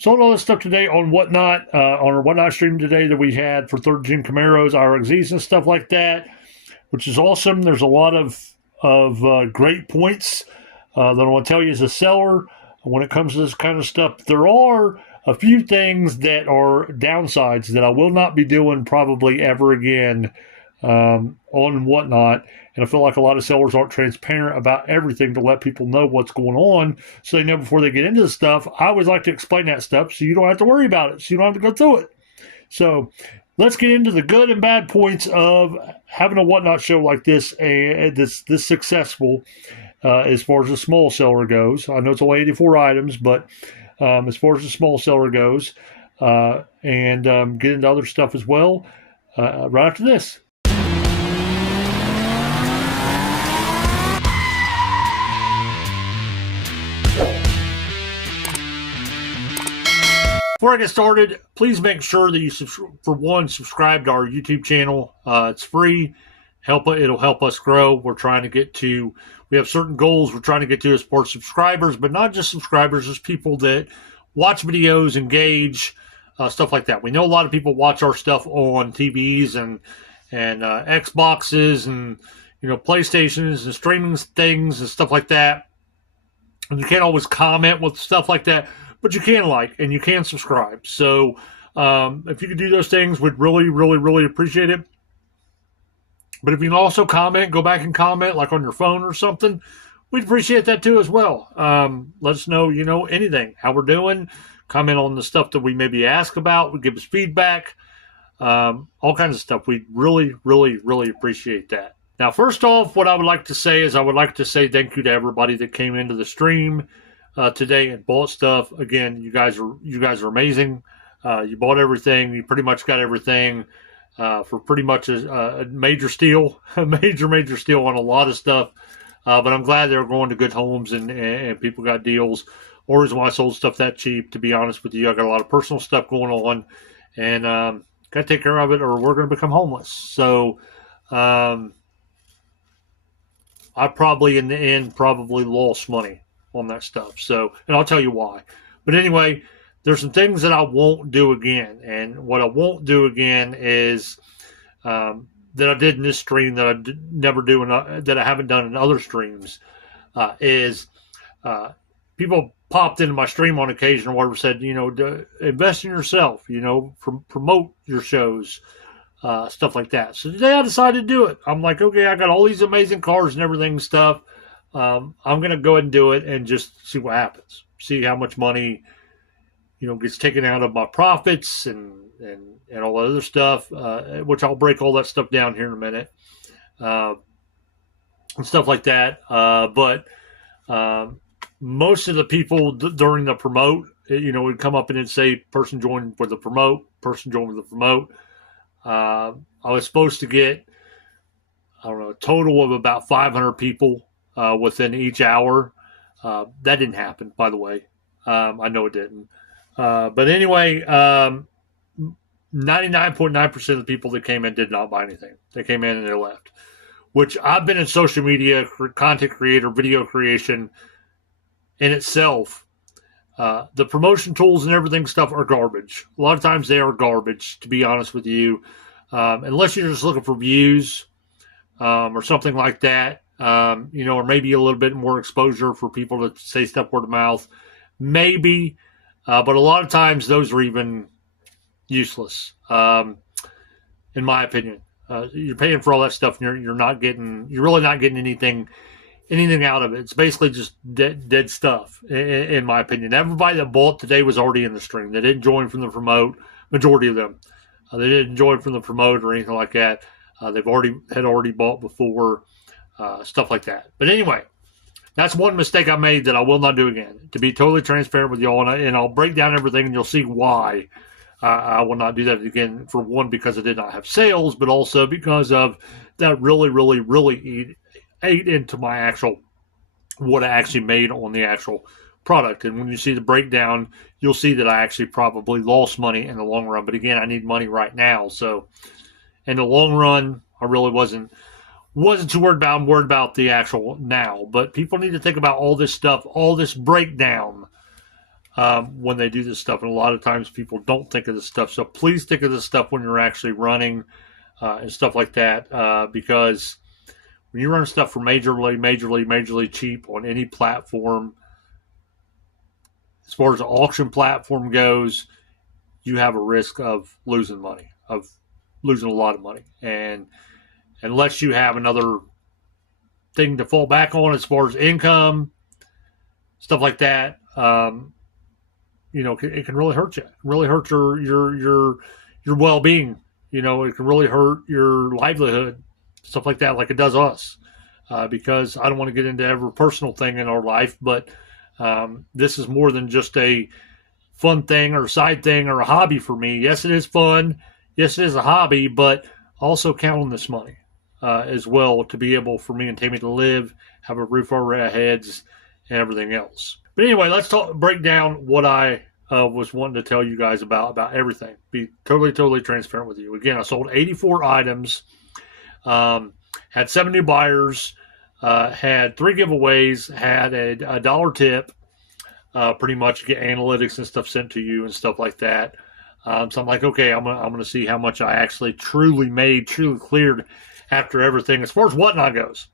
Sold all this stuff today on Whatnot, on our Whatnot stream today that we had for third gen Camaros, RXZs, and stuff like that, which is awesome. There's a lot of great points that I want to tell you as a seller when it comes to this kind of stuff. There are a few things that are downsides that I will not be doing probably ever again on Whatnot. And I feel like a lot of sellers aren't transparent about everything to let people know what's going on so they know before they get into the stuff. I always like to explain that stuff so you don't have to worry about it, so you don't have to go through it. So let's get into the good and bad points of having a Whatnot show like this, this successful as far as the small seller goes. I know it's only 84 items, but as far as the small seller goes, and get into other stuff as well right after this. Before I get started, please make sure that you, subscribe to our YouTube channel. It's free. It'll help us grow. We have certain goals we're trying to get to as far as subscribers, but not just subscribers, just people that watch videos, engage, stuff like that. We know a lot of people watch our stuff on TVs and Xboxes and PlayStations and streaming things and stuff like that. And you can't always comment with stuff like that, but you can like and you can subscribe. So if you could do those things, we'd really, really, really appreciate it. But if you can also comment, go back and comment like on your phone or something, we'd appreciate that too as well. Let us know, anything, how we're doing. Comment on the stuff that we maybe ask about. Give us feedback. All kinds of stuff. We'd really, really, really appreciate that. Now, first off, what I would like to say is I would like to say thank you to everybody that came into the stream today and bought stuff. Again, you guys are amazing. You bought everything. You pretty much got everything for pretty much a major steal, a major steal on a lot of stuff. But I'm glad they're going to good homes and people got deals. Or reason why I sold stuff that cheap, to be honest with you. I got a lot of personal stuff going on and got to take care of it or we're going to become homeless. So I probably, in the end, lost money on that stuff. So, and I'll tell you why. But anyway, there's some things that I won't do again. And what I won't do again is that I did in this stream that I never do, that I haven't done in other streams, is people popped into my stream on occasion or whatever, said, invest in yourself, promote your shows, stuff like that. So today I decided to do it. I'm like, okay, I got all these amazing cars and everything and stuff. I'm going to go ahead and do it and just see what happens. See how much money, gets taken out of my profits and all that other stuff, which I'll break all that stuff down here in a minute, and stuff like that. But most of the people during the promote, would come up and it'd say, person joined with the promote, person joined with the promote. I was supposed to get, a total of about 500 people within each hour. That didn't happen, by the way. I know it didn't. But anyway, 99.9% of the people that came in did not buy anything. They came in and they left, which I've been in social media, content creator, video creation in itself. The promotion tools and everything stuff are garbage. A lot of times they are garbage, to be honest with you. Unless you're just looking for views or something like that, or maybe a little bit more exposure for people to say stuff word of mouth. Maybe. But a lot of times those are even useless, in my opinion. You're paying for all that stuff and you're really not getting anything out of it. It's basically just dead stuff, in my opinion. Everybody that bought today was already in the stream. They didn't join from the promote, majority of them. They didn't join from the promote or anything like that. They've already bought before, stuff like that. But anyway, that's one mistake I made that I will not do again. To be totally transparent with y'all, and I'll break down everything, and you'll see why I will not do that again. For one, because I did not have sales, but also because of that really, really, really ate into my what I actually made on the actual product. And when you see the breakdown, you'll see that I actually probably lost money in the long run. But again, I need money right now. So in the long run, I really wasn't too worried about. I'm worried about the actual now. But people need to think about all this stuff, all this breakdown when they do this stuff. And a lot of times people don't think of this stuff. So please think of this stuff when you're actually running and stuff like that, because when you run stuff for majorly cheap on any platform, as far as the auction platform goes, you have a risk of losing money, of losing a lot of money. And unless you have another thing to fall back on as far as income, stuff like that, it can really hurt you. It can really hurt your well-being. It can really hurt your livelihood, stuff like that, like it does us. Because I don't want to get into every personal thing in our life, but this is more than just a fun thing or a side thing or a hobby for me. Yes, it is fun. Yes, it is a hobby, but also count on this money as well to be able for me and Tammy to live, have a roof over our heads, and everything else. But anyway, let's break down what I was wanting to tell you guys about everything. Be totally transparent with you. Again, I sold 84 items, had 7 new buyers, had 3 giveaways, had a $1 tip, pretty much get analytics and stuff sent to you and stuff like that. So I'm like, okay, I'm gonna see how much I actually truly cleared after everything as far as Whatnot goes.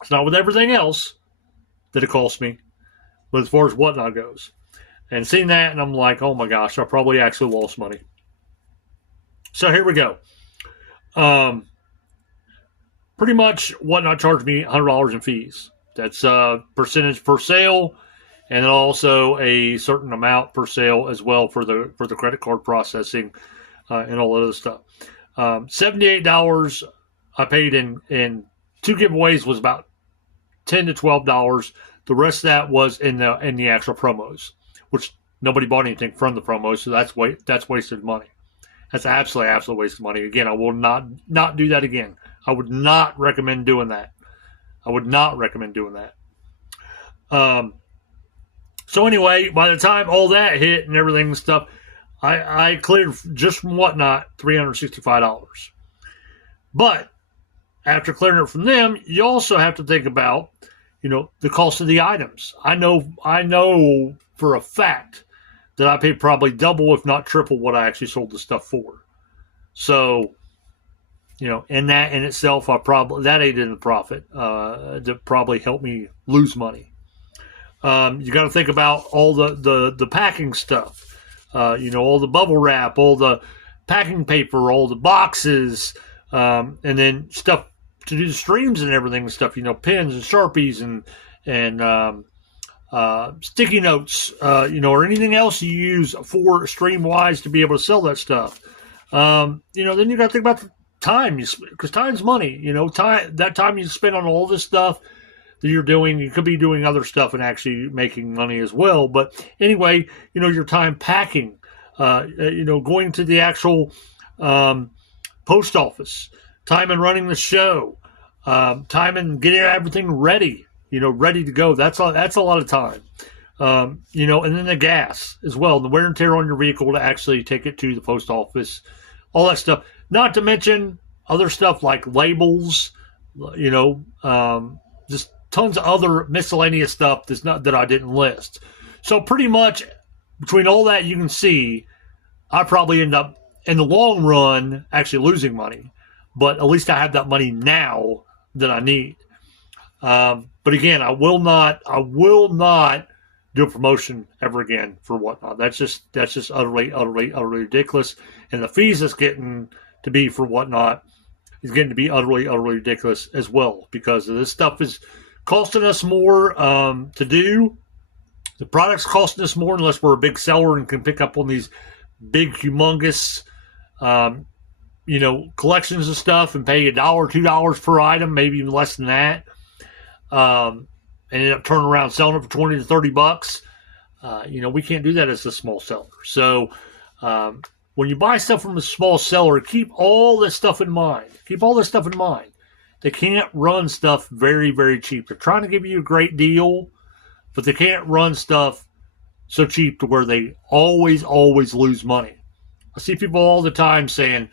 It's not with everything else that it cost me, but as far as Whatnot goes. And seeing that, and I'm like, oh my gosh, I probably actually lost money. So here we go. Pretty much Whatnot charged me $100 in fees. That's a percentage per sale, and then also a certain amount per sale as well for the credit card processing and all that other stuff. $78 I paid in 2 giveaways was about $10 to $12. The rest of that was in the actual promos, which nobody bought anything from the promos, so that's wasted money. That's absolutely waste of money. Again, I will not do that again. I would not recommend doing that. So anyway, by the time all that hit and everything and stuff, I cleared just from Whatnot $365. But after clearing it from them, you also have to think about, the cost of the items. I know for a fact that I paid probably double, if not triple, what I actually sold the stuff for. So, in that in itself, that aided in the profit. That probably helped me lose money. You got to think about all the packing stuff. All the bubble wrap, all the packing paper, all the boxes, and then stuff to do the streams and everything and stuff. Pens and Sharpies and sticky notes, or anything else you use for stream-wise to be able to sell that stuff. Then you got to think about the time, because time's money. That time you spend on all this stuff that you're doing, you could be doing other stuff and actually making money as well. But anyway, your time packing, going to the actual post office, time in running the show, time in getting everything ready, ready to go. That's a lot of time. And then the gas as well, the wear and tear on your vehicle to actually take it to the post office, all that stuff. Not to mention other stuff like labels, just tons of other miscellaneous stuff that I didn't list. So pretty much between all that, you can see I probably end up in the long run actually losing money, but at least I have that money now that I need. But again, I will not do a promotion ever again for Whatnot. That's just utterly ridiculous. And the fees that's getting to be for Whatnot is getting to be utterly ridiculous as well, because this stuff is costing us more to do. The product's costing us more unless we're a big seller and can pick up on these big, humongous, collections of stuff and pay $1, $2 per item, maybe even less than that. And end up turning around selling it for $20 to $30. We can't do that as a small seller. So when you buy stuff from a small seller, keep all this stuff in mind. They can't run stuff very, very cheap. They're trying to give you a great deal, but they can't run stuff so cheap to where they always lose money. I see people all the time saying,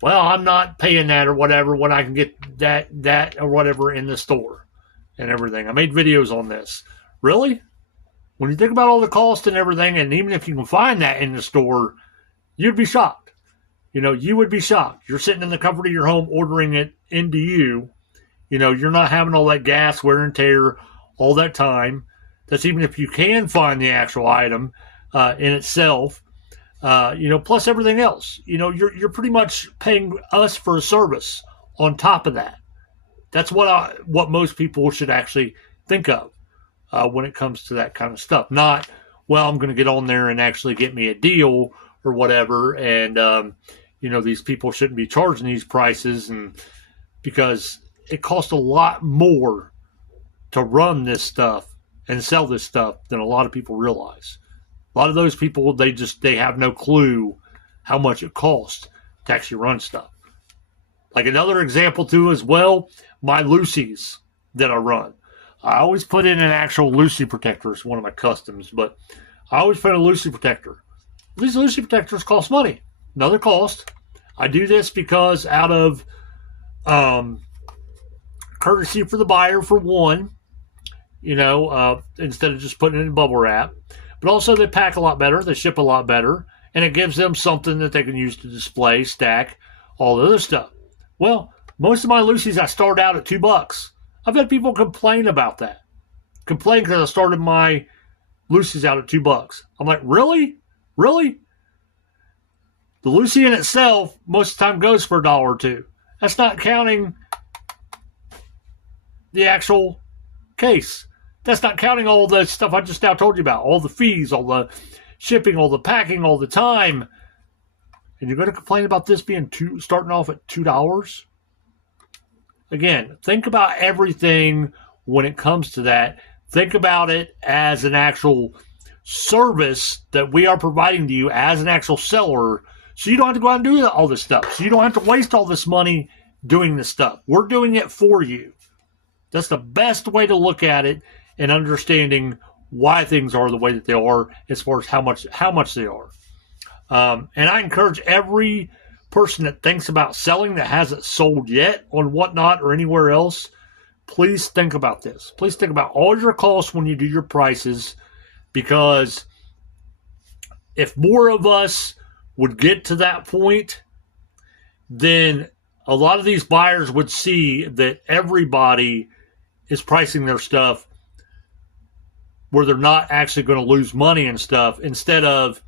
well, I'm not paying that or whatever when I can get that or whatever in the store and everything. I made videos on this. Really? When you think about all the cost and everything, and even if you can find that in the store, you'd be shocked. You would be shocked. You're sitting in the comfort of your home ordering it into you. You're not having all that gas, wear and tear, all that time. That's even if you can find the actual item in itself. Plus everything else. You're pretty much paying us for a service on top of that. That's what most people should actually think of when it comes to that kind of stuff. Not, well, I'm going to get on there and actually get me a deal or whatever, and these people shouldn't be charging these prices, and because it costs a lot more to run this stuff and sell this stuff than a lot of people realize. A lot of those people, they have no clue how much it costs to actually run stuff. Like another example too as well, my LOOSIEs that I run. I always put in an actual LOOSIE protector. It's one of my customs, but I always put in a LOOSIE protector. These LOOSIE protectors cost money. Another cost. I do this because out of courtesy for the buyer, for one, instead of just putting it in bubble wrap. But also they pack a lot better, they ship a lot better, and it gives them something that they can use to display, stack, all the other stuff. Well, most of my LOOSIEs I start out at $2. I've had people complain about that. Complain because I started my LOOSIEs out at $2. I'm like, really? Really? The LOOSIE in itself most of the time goes for $1 or $2. That's not counting the actual case. That's not counting all the stuff I just now told you about. All the fees, all the shipping, all the packing, all the time. And you're going to complain about this being starting off at $2? Again, think about everything when it comes to that. Think about it as an actual service that we are providing to you as an actual seller, so you don't have to go out and do all this stuff. So you don't have to waste all this money doing this stuff. We're doing it for you. That's the best way to look at it and understanding why things are the way that they are as far as how much they are. And I encourage every person that thinks about selling that hasn't sold yet on Whatnot or anywhere else, please think about this. Please think about all your costs when you do your prices, because if more of us would get to that point, then a lot of these buyers would see that everybody is pricing their stuff where they're not actually going to lose money and stuff, instead of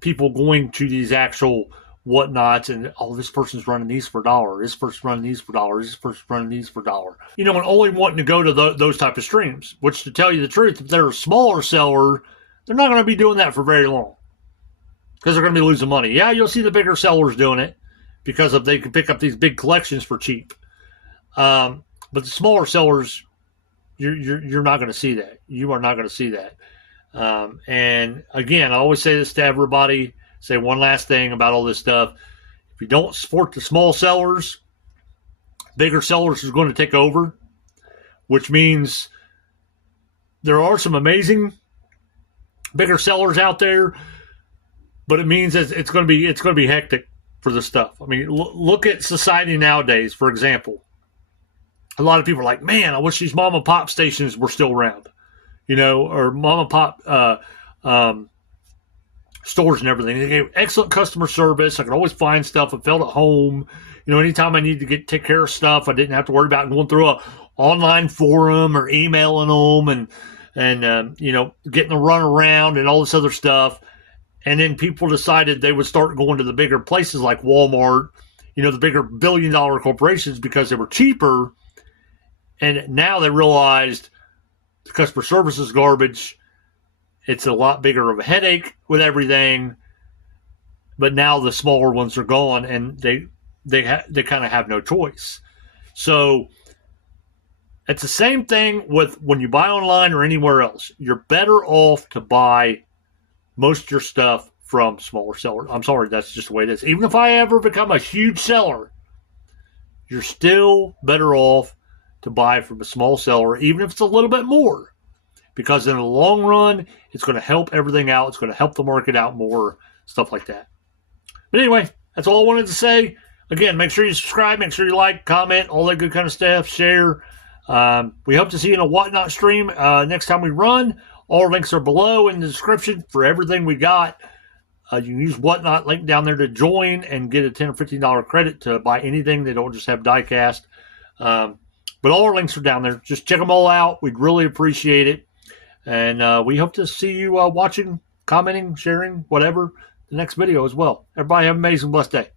people going to these actual Whatnots and, oh, this person's running these for $1. This person's running these for $1. This person's running these for $1. And only wanting to go to those type of streams, which, to tell you the truth, if they're a smaller seller, they're not going to be doing that for very long because they're going to be losing money. Yeah, you'll see the bigger sellers doing it because they can pick up these big collections for cheap. But the smaller sellers, you're not going to see that. You are not going to see that. And again, I always say this to everybody. Say one last thing about all this stuff. If you don't support the small sellers, bigger sellers is going to take over, which means there are some amazing bigger sellers out there, but it means it's going to be hectic for the stuff. I mean, look at society nowadays, for example. A lot of people are like, man, I wish these mom and pop stations were still around, or mom and pop stores and everything. They gave excellent customer service. I could always find stuff. I felt at home. Anytime I needed to take care of stuff, I didn't have to worry about going through a online forum or emailing them and getting the run around and all this other stuff. And then people decided they would start going to the bigger places like Walmart, the bigger billion-dollar corporations, because they were cheaper. And now they realized the customer service is garbage. It's a lot bigger of a headache with everything. But now the smaller ones are gone, and they kind of have no choice. So it's the same thing with when you buy online or anywhere else. You're better off to buy most of your stuff from smaller sellers. I'm sorry, that's just the way it is. Even if I ever become a huge seller, you're still better off to buy from a small seller, even if it's a little bit more. Because in the long run, it's going to help everything out. It's going to help the market out more, stuff like that. But anyway, that's all I wanted to say. Again, make sure you subscribe, make sure you like, comment, all that good kind of stuff, share. We hope to see you in a Whatnot stream next time we run. All our links are below in the description for everything we got. You can use Whatnot link down there to join and get a $10 or $15 credit to buy anything. They don't just have DIECAST. But all our links are down there. Just check them all out. We'd really appreciate it. And we hope to see you watching, commenting, sharing, whatever, the next video as well. Everybody have an amazing, blessed day.